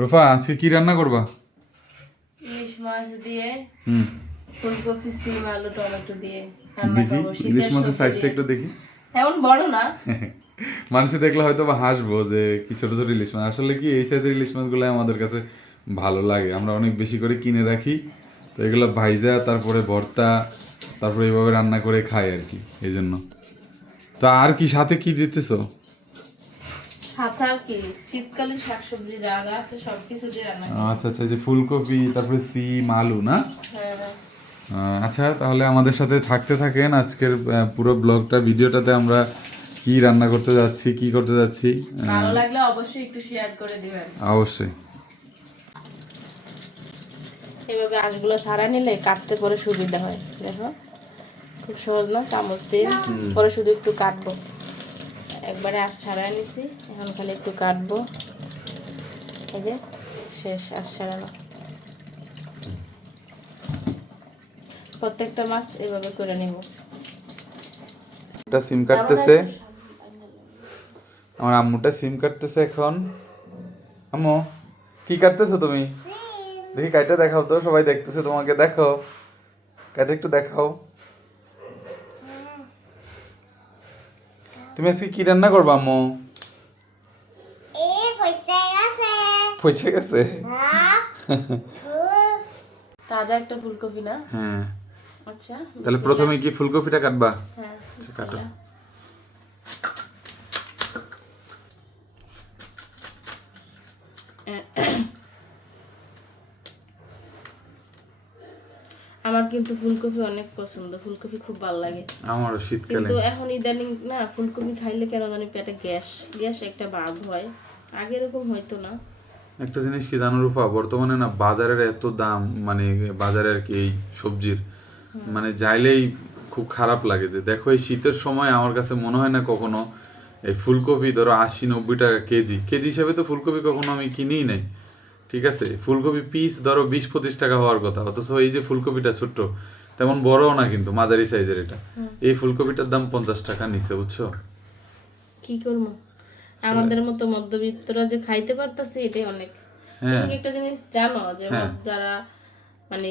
রুফা আজকে কি রান্না করবা? ইলিশ মাছ দিয়ে হুম ফুলকপি, সিম, আলু, টমেটো দিয়ে রান্না দেখি করবো। ইলিশ শীতের মাছের সবজি সাইজটা দিয়ে। একটু দেখি। এমন বড় না। মানুষ দেখলে হয়তো বা হাসবো যে কি ছোট ছোট ইলিশ মাছ, আসলে কি এই সাইজের ইলিশ মাছগুলো আমাদের কাছে ভালো লাগে, আমরা অনেক বেশি করে কিনে রাখি, তো এগুলো ভাইজা তারপরে ভর্তা তারপরে এইভাবে রান্না করে খাই আর কি, এই জন্য। তা আর কি সাথে কি দিতেছো? সাথে আর কি শীতকালীন শাকসবজি যা যা আছে সবকিছু দিয়ে রান্না করবো। আচ্ছা আচ্ছা, এই যে ফুলকপি তারপরে সিম আলু না? হ্যাঁ, হ্যাঁ। আচ্ছা, তাহলে আমাদের সাথে থাকতে থাকেন আজকের পুরো ব্লগটা, ভিডিওটাতে আমরা কি রান্না করতে যাচ্ছি কি করতে যাচ্ছি। ভালো লাগলে অবশ্যই একটু শেয়ার করে দিবেন। অবশ্যই। এইভাবে আঁশগুলো ছাড়া নিলে কাটতে পরে সুবিধা হয়। দেখো খুব সহজ না, চামচ দিয়ে পরে শুধু একটু কাটবো। একবারে আঁশ ছাড়াই নিছি, এখন খালি একটু কাটবো। এই যে শেষ আঁশ ছাড়ানো। প্রত্যেকটা মাছ এভাবে করে নিব। এটা সিম কাটতেছে, আমার আম্মুটা সিম কাটতেছে এখন। আম্মু কি কাটতেছো তুমি? দেখি কাইটা দেখাও তো, সবাই দেখতেছে তোমাকে, দেখো কাইটা একটু দেখাও। তুমি আজকে কি রান্না করবা আম্মু? পচে গেছে। তাজা একটা ফুলকপি না? হ্যাঁ, আচ্ছা, তাহলে প্রথমে কি ফুলকপিটা কাটবা? হ্যাঁ, আচ্ছা, কাটো। আমার কিন্তু ফুলকপি অনেক পছন্দ, ফুলকপি খুব ভালো লাগে। আমারও শীতকালে। কিন্তু এখন ইদানিং না ফুলকপি খাইলে কেন জানি পেটে গ্যাস গ্যাস একটা ভাব হয়, আগে এরকম হইতো না। একটা জিনিস কি জানো রূপা, বর্তমানে না বাজারের এত দাম, মানে বাজারে আর কি এই সবজির, মানে যাইলেই খুব খারাপ লাগে। যে দেখো এই শীতের সময় আমার কাছে মনে হয় না কখনো এই ফুলকপি ধরো 80-90 টাকা কেজি, কেজি হিসাবে তো ফুলকপি কখনো আমি কিনিই নাই। ঠিক আছে, ফুলকপি পিস ধরো 20-25 টাকা হওয়ার কথা, অথচ এই যে ফুলকপিটা ছোট্ট, তেমন বড়ও না কিন্তু মাঝারি সাইজের, এটা এই ফুলকপিটার দাম 50 টাকা নিচে, বুঝছো? কি করবো, আমাদের মতো মধ্যবিত্তরা যে খাইতে পারতাছে এটাই অনেক। হ্যাঁ তুমি একটা জিনিস জানো যে হ্যাঁ। যারা মানে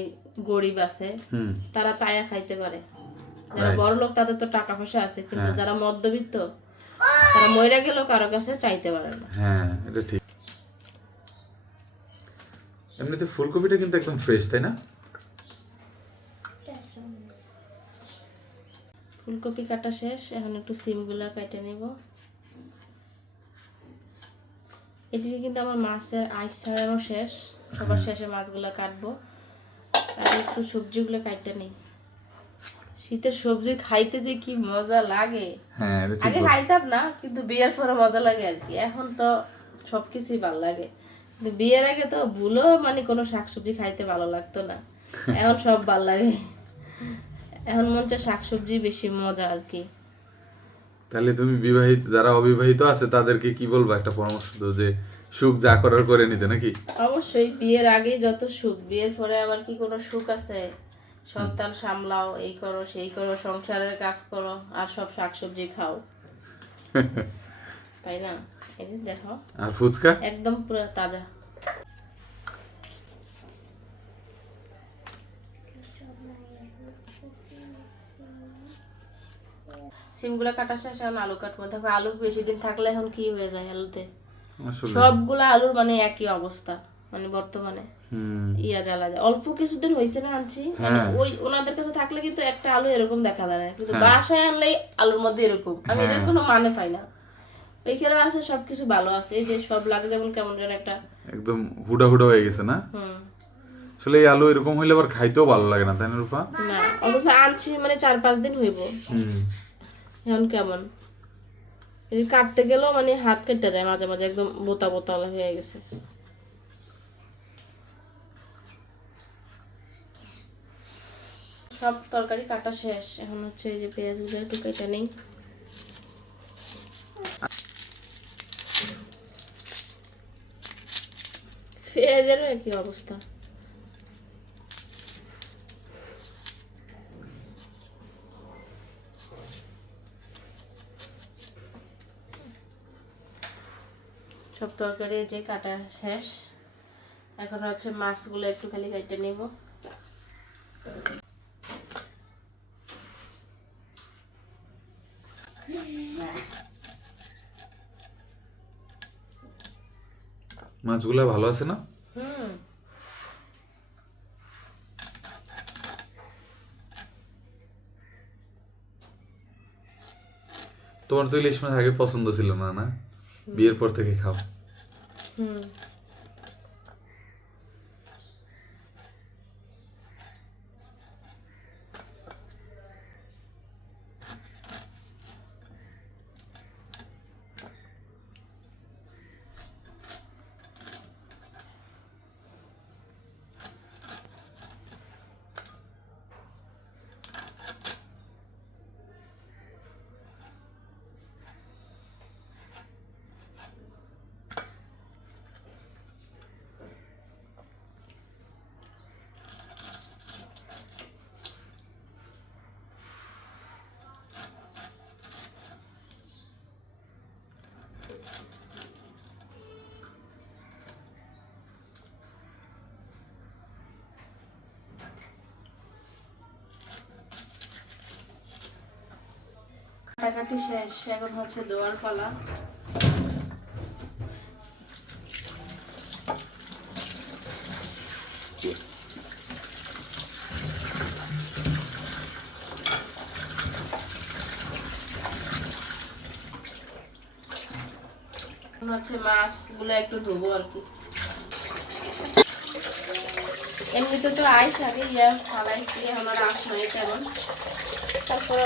গরিব আছে হুম। তারা চায়া খাইতে পারে, যারা Right. বড় লোক তাদের তো টাকা পয়সা আছে, কিন্তু হ্যাঁ। যারা মধ্যবিত্ত তারা মইরা গেলেও কারো কাছে চাইতে পারে না। হ্যাঁ, এটা ঠিক। এমনিতে ফুলকপিটা কিন্তু একদম ফ্রেশ, তাই না? ফুলকপি কাটা শেষ, এখন একটু সিমগুলা কেটে নেব। এদিকে কিন্তু আমার মাছের আইস ছাড়ানো শেষ, সবার শেষে মাছগুলা কাটবো। আর একটু সবজিগুলো কাটতে নেই। শীতের সবজি খাইতে যে কি মজা লাগে, হ্যাঁ, এটা ঠিক আগে বলছো। খাইতাম না, কিন্তু বিয়ের পরে মজা লাগে আর কি। এখন তো সবকিছুই ভালো লাগে, কিন্তু বিয়ের আগে তো ভুলেও মানে কোনো শাকসবজি খাইতে ভালো লাগতো না। এখন সব ভালো লাগে, এখন মন চায় শাকসবজি বেশি মজা আর কি। তাহলে তুমি বিবাহিত, যারা অবিবাহিত আছে তাদেরকে কি বলবো, একটা পরামর্শ দাও যে সুখ যা করার করে নিতে, নাকি? অবশ্যই বিয়ের আগে যত সুখ, বিয়ের পরে আবার কি কোনো সুখ আছে? সন্তান সামলাও, এই করো সেই করো, সংসারের কাজ করো, আর সব শাকসবজি খাও, তাই না? এই যে দেখো আর ফুচকা? একদম পুরো তাজা। সিমগুলা কাটা শেষ, এখন আলু কাটবো। দেখো আলু বেশি দিন থাকলে এখন কি হয়ে যায় আলুতে, আসলে সবগুলা আলুর মানে একই অবস্থা, মানে বর্তমানে হুম। ইয়া জ্বালা যায়। অল্প কিছুদিন হয়েছে না আনছি, মানে ওই ওনাদের কাছে থাকলে কিন্তু একটা আলু এরকম দেখা যায় না, কিন্তু বাসায় আনলেই আলুর মধ্যে এরকম, আমি এটার কোনো মানে পাই না। এইখানে আছে সবকিছু ভালো আছে, এই যে সব লাগে যেমন কেমন যেন একটা একদম হুডা হুডা হয়ে গেছে না? হুম। আসলে এই আলু এরকম হইলে আবার খাইতেও ভালো লাগে না, তাই না রূপা? না অথচ আনছি মানে 4-5 দিন হইব, হুম। এখন কেমন এই কাটতে গেলেও মানে হাত কেটে যায় মাঝে মাঝে, একদম বোতা বোতা হয়ে গেছে। সব তরকারি কাটা শেষ, এখন হচ্ছে এই যে পেঁয়াজগুলো একটু কেটে নেই। পেঁয়াজেরও একই অবস্থা। সব তরকারি যে কাটা শেষ, এখন হচ্ছে মাছগুলো একটু খালি কেটে নিব। মাছগুলা ভালো আছে না? হুম। তোমার তো ইলিশ মাছ আগে পছন্দ ছিল না, না? বিয়ের পর থেকে খাও। হুম। কাটাকাটি শেষ, এখন হচ্ছে দোয়ার পালা। হচ্ছে মাছগুলো একটু ধোবো আর কি। এমনিতে তো আইস আগে ফালাইছি, আমার আস নয় তেমন। তারপর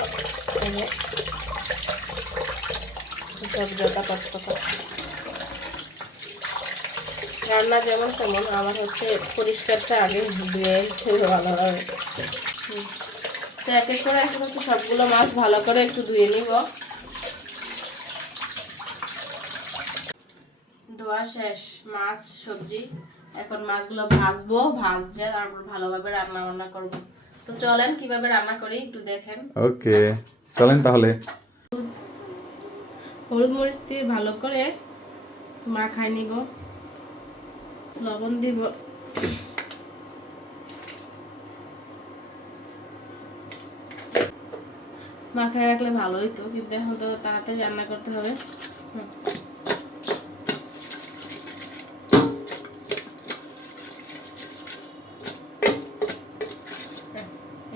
রান্না যেমন তেমন আমার হচ্ছে পরিষ্কারটা আগে ধুয়ে ভালো লাগে। তো এক এক করে এখন হচ্ছে সবগুলো মাছ ভালো করে একটু ধুয়ে নিব। ধোয়া শেষ মাছ সবজি, এখন মাছগুলো ভাজবো, ভাজে তারপর ভালোভাবে রান্না বান্না করবো। তো চলেন কিভাবে রান্না করি একটু দেখেন। ওকে, চলেন তাহলে। হলুদ মরিচ দিয়ে ভালো করে মাখাই নিব, লবণ দিব, মাখায় রাখলে ভালো হইতো, কিন্তু এখন তো তাড়াতাড়ি রান্না করতে হবে।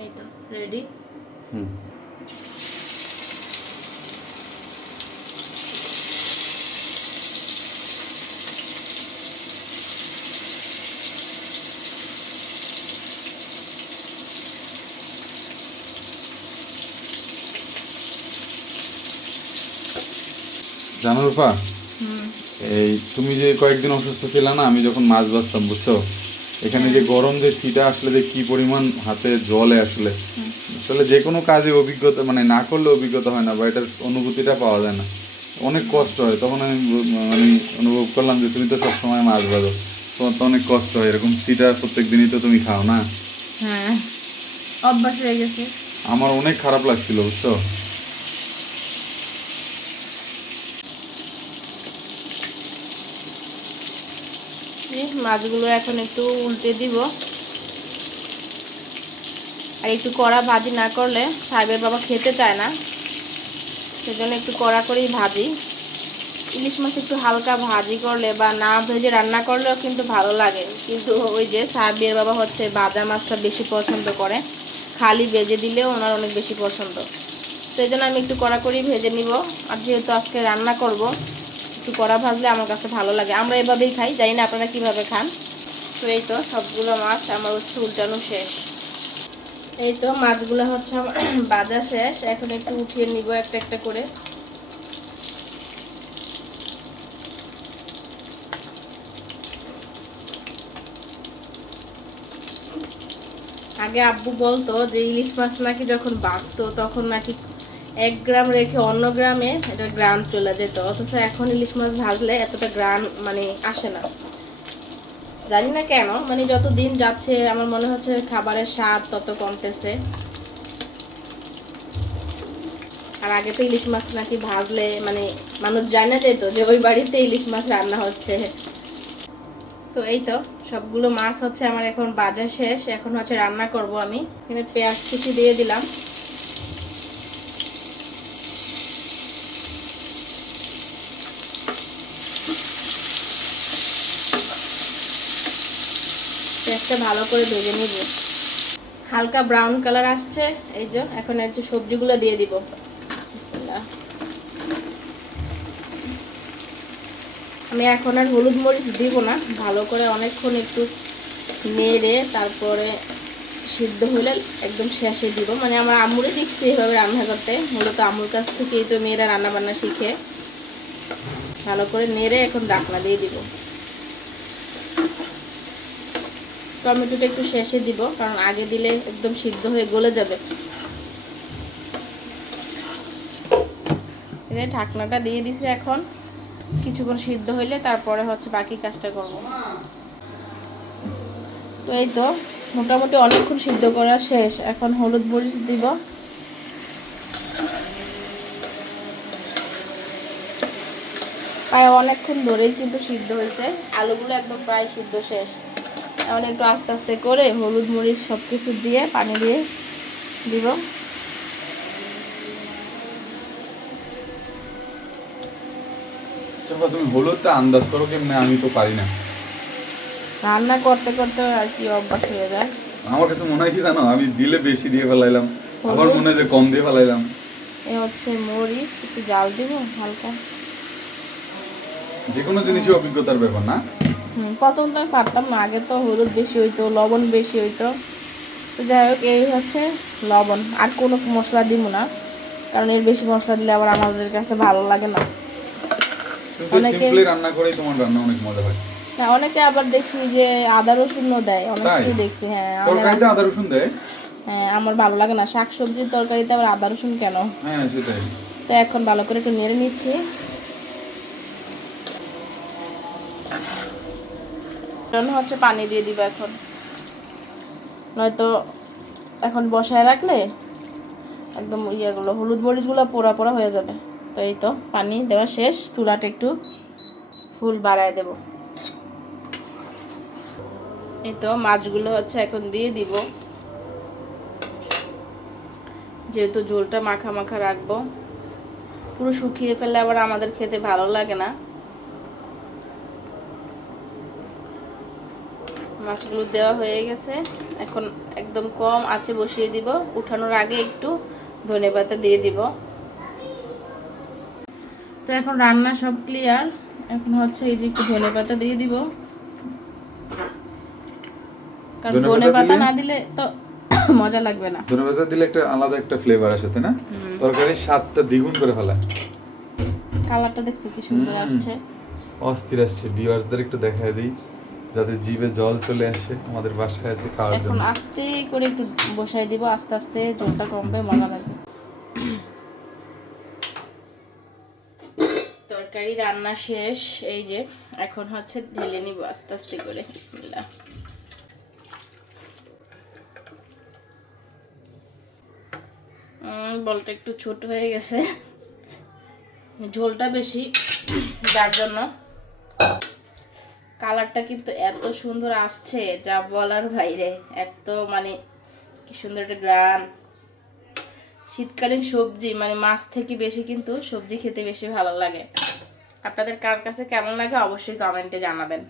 এই তো রেডি। জানো রূপা, এই তুমি যে কয়েকদিন অসুস্থ ছিল না, আমি যখন মাছ ভাজতাম বুঝছো, এখানে যে গরম যে শীতটা আসলে যে কি পরিমাণ হাতে জলে আসলে আসলে যে কোনো কাজে অভিজ্ঞতা মানে না করলে অভিজ্ঞতা হয় না, বা এটার অনুভূতিটা পাওয়া যায় না, অনেক কষ্ট হয়। তখন আমি মানে অনুভব করলাম যে তুমি তো সবসময় মাছ ভাজো, তোমার তো অনেক কষ্ট হয়, এরকম শীতটা প্রত্যেক দিনই তো তুমি খাও না। হ্যাঁ, অভ্যাস হয়ে গেছে। আমার অনেক খারাপ লাগছিল বুঝছো। মাছগুলো এখন একটু উল্টে দিব, আর একটু কড়া ভাজি না করলে সাহেবের বাবা খেতে চায় না, সেজন্য একটু কড়া করেই ভাজি। ইলিশ মাছ একটু হালকা ভাজি করলে বা না ভেজে রান্না করলেও কিন্তু ভালো লাগে, কিন্তু ওই যে সাহেবের বাবা হচ্ছে ভাজা মাছটা বেশি পছন্দ করে, খালি ভেজে দিলেও ওনার অনেক বেশি পছন্দ। তো এই জন্য আমি একটু কড়া করেই ভেজে নিব, আর যেহেতু আজকে রান্না করব একটু কড়া ভাজলে আমার কাছে ভালো লাগে। আমরা এভাবেই খাই, জানি না আপনারা কীভাবে খান। তো এই তো সবগুলো মাছ আমার হচ্ছে উল্টানো শেষ। এই তো মাছগুলো হচ্ছে আমার ভাজা শেষ, এখন একটু উঠিয়ে নিব একটা একটা করে। আগে আব্বু বলতো যে ইলিশ মাছ নাকি যখন বাঁচতো তখন নাকি 1 গ্রাম রেখে অন্য গ্রামে এটা গ্রান চলে যেত, অথচ এখন ইলিশ মাছ ভাজলে এতটা গ্রান মানে আসে না, জানি না কেন। মানে যত দিন যাচ্ছে আমার মনে হচ্ছে খাবারের স্বাদ তত কমতেছে। আর আগে তো ইলিশ মাছ নাকি ভাজলে মানে মানুষ জানে যেত যে ওই বাড়িতে ইলিশ মাছ রান্না হচ্ছে। তো এই তো সবগুলো মাছ হচ্ছে আমার এখন ভাজা শেষ, এখন হচ্ছে রান্না করব আমি। এখানে পেঁয়াজ কুচি দিয়ে দিলাম, পেঁয়াজটা ভালো করে ভেজে নিব, হালকা ব্রাউন কালার আসছে। এই যে এখন হচ্ছে সবজিগুলো দিয়ে দিব। বিসমিল্লাহ। আমি এখন আর হলুদ মরিচ দিব না, ভালো করে অনেকক্ষণ একটু নেড়ে তারপরে সিদ্ধ হলে একদম শেষে দিব। মানে আমার আম্মুরে দেখছি এভাবে রান্না করতে, মূলত আম্মুর কাছ থেকেই তো মেয়েরা রান্না বান্না শিখে। ভালো করে নেড়ে এখন ঢাকনা দিয়ে দিব। টমেটোটা একটু শেষে দিব, কারণ আগে দিলে একদম সিদ্ধ হয়ে গলে যাবে। এই ঢাকনাটা দিয়ে দিছি, এখন কিছুক্ষণ সিদ্ধ হইলে তারপরে হচ্ছে বাকি কাজটা করব। তো এই তো মোটামুটি অনেকক্ষণ সিদ্ধ করা শেষ, এখন হলুদ মরিচ দিব। প্রায় অনেকক্ষণ ধরেই কিন্তু সিদ্ধ হয়েছে, আলুগুলো একদম প্রায় সিদ্ধ শেষ। এখন একটু আস্তে আস্তে করে হলুদ মরিচ সব কিছু দিয়ে পানি দিয়ে দিব। তুমি হলুদটা আন্দাজ করো কেমনে? আমি তো পারি না। রান্না করতে করতে আর কি অভ্যাস হয়ে যায়। আমার কাছে মনে হয় কি জানো, আমি দিলে বেশি দিয়ে ফেলাইলাম, আবার হলুদ? মনে হয় যে কম দিয়ে ফেলাইলাম। এ হচ্ছে মরিচ, একটু জাল দিব হালকা। যে কোনো জিনিসই অভিজ্ঞতার ব্যাপার না? প্রথম তো আমি পারতাম না, আগে তো হলুদ বেশি হইতো, লবণ বেশি হইতো। তো যাই হোক, এই হচ্ছে লবণ, আর কোনো মশলা দিব না, কারণ এর বেশি মশলা দিলে আবার আমাদের কাছে ভালো লাগে না। কিন্তু অনেকে সিম্পলি রান্না করেই তোমার রান্না অনেক মজা হয়। হ্যাঁ, অনেকে আবার দেখি যে আদা রসুনও দেয়, অনেকেই দেখছি। হ্যাঁ তরকারিতে আদা রসুন দেয়? হ্যাঁ, আমার ভালো লাগে না শাক সবজির তরকারিতে আবার আদা রসুন কেন। হ্যাঁ সেটাই। তো এখন ভালো করে একটু নেড়ে নিচ্ছি। কারণ হচ্ছে পানি দিয়ে দিব এখন, নয়তো এখন বসায় রাখলে একদম ইয়েগুলো হলুদ মরিচগুলো পোড়া পোড়া হয়ে যাবে। তো এই তো পানি দেওয়া শেষ, চুলাটা একটু ফুল বাড়ায় দেব। এই তো মাছগুলো হচ্ছে এখন দিয়ে দিব, যেহেতু ঝোলটা মাখা মাখা রাখবো। পুরো শুকিয়ে ফেললে আবার আমাদের খেতে ভালো লাগে না। মাছগুলো দেওয়া হয়ে গেছে, এখন একদম কম আঁচে বসিয়ে দিব। উঠানোর আগে একটু ধনেপাতা দিয়ে দিব। তো এখন রান্না সব ক্লিয়ার, এখন হচ্ছে এই যে একটু ধনেপাতা দিয়ে দিব, কারণ ধনেপাতা না দিলে তো মজা লাগবে না। ধনেপাতা দিলে একটা আলাদা একটা ফ্লেভার আসে, তাই না? তরকারির স্বাদটা দ্বিগুণ করে ফেলায়। কালারটা দেখছি কি সুন্দর আসছে, অস্থির আসছে। ভিউয়ার্সদের একটু দেখায় দিই, যাতে জিভে জল চলে আসে, আমাদের বাসায় আছে খাওয়ার এখন জন্য। আস্তে করে একটু বসাই দিব, আস্তে আস্তে ঝোলটা কমবে, মজা লাগবে। তরকারি রান্না শেষ, এই যে এখন হচ্ছে ঢেলে নিব আস্তে আস্তে করে। বিসমিল্লাহ। বলটা একটু ছোট হয়ে গেছে, ঝোলটা বেশি, যার জন্য। কালারটা কিন্তু এত সুন্দর আসছে যা বলার বাইরে, এত মানে কি সুন্দর একটা গ্রান। শীতকালীন সবজি মানে মাছ থেকে বেশি কিন্তু সবজি খেতে বেশি ভালো লাগে। আপনাদের কার কাছে কেমন লাগে অবশ্যই কমেন্টে জানাবেন।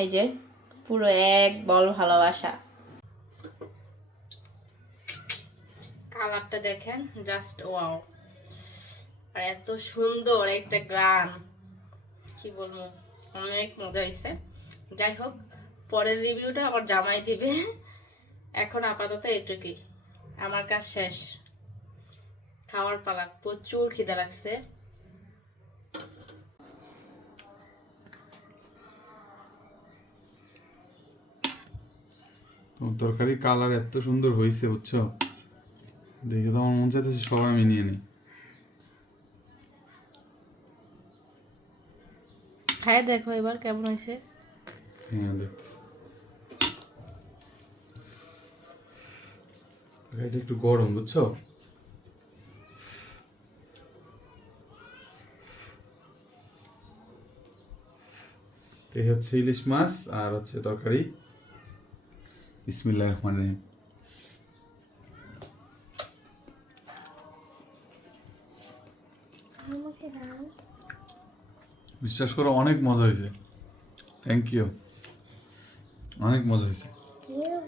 এই যে পুরো এক বল ভালোবাসা। কালারটা দেখেন, জাস্ট ওয়াও। আর এত সুন্দর একটা গ্রান, কি বলবো, অনেক মজা হয়েছে। যাই হোক, পরের রিভিউটা আমার জামাই দিবে। এখন আপাতত এটুকুই, আমার কাজ শেষ, খাওয়ার পালা। প্রচুর খিদে লাগছে। তোমার তরকারির কালার এত সুন্দর হয়েছে, বুঝছো? দেখে তো আমার মন চাইতেছে সবাই আমি নিয়ে নিই। খাই দেখো এবার কেমন হয়েছে। হ্যাঁ দেখতেছি। তরকারিটা একটু গরম, বুঝছো? এই হচ্ছে ইলিশ মাছ আর হচ্ছে তরকারি। বিসমিল্লাহির রহমানির রহিম। আমাকে দাও। বিশ্বাস করো অনেক মজা হয়েছে। থ্যাংক ইউ, অনেক মজা হয়েছে। কেউ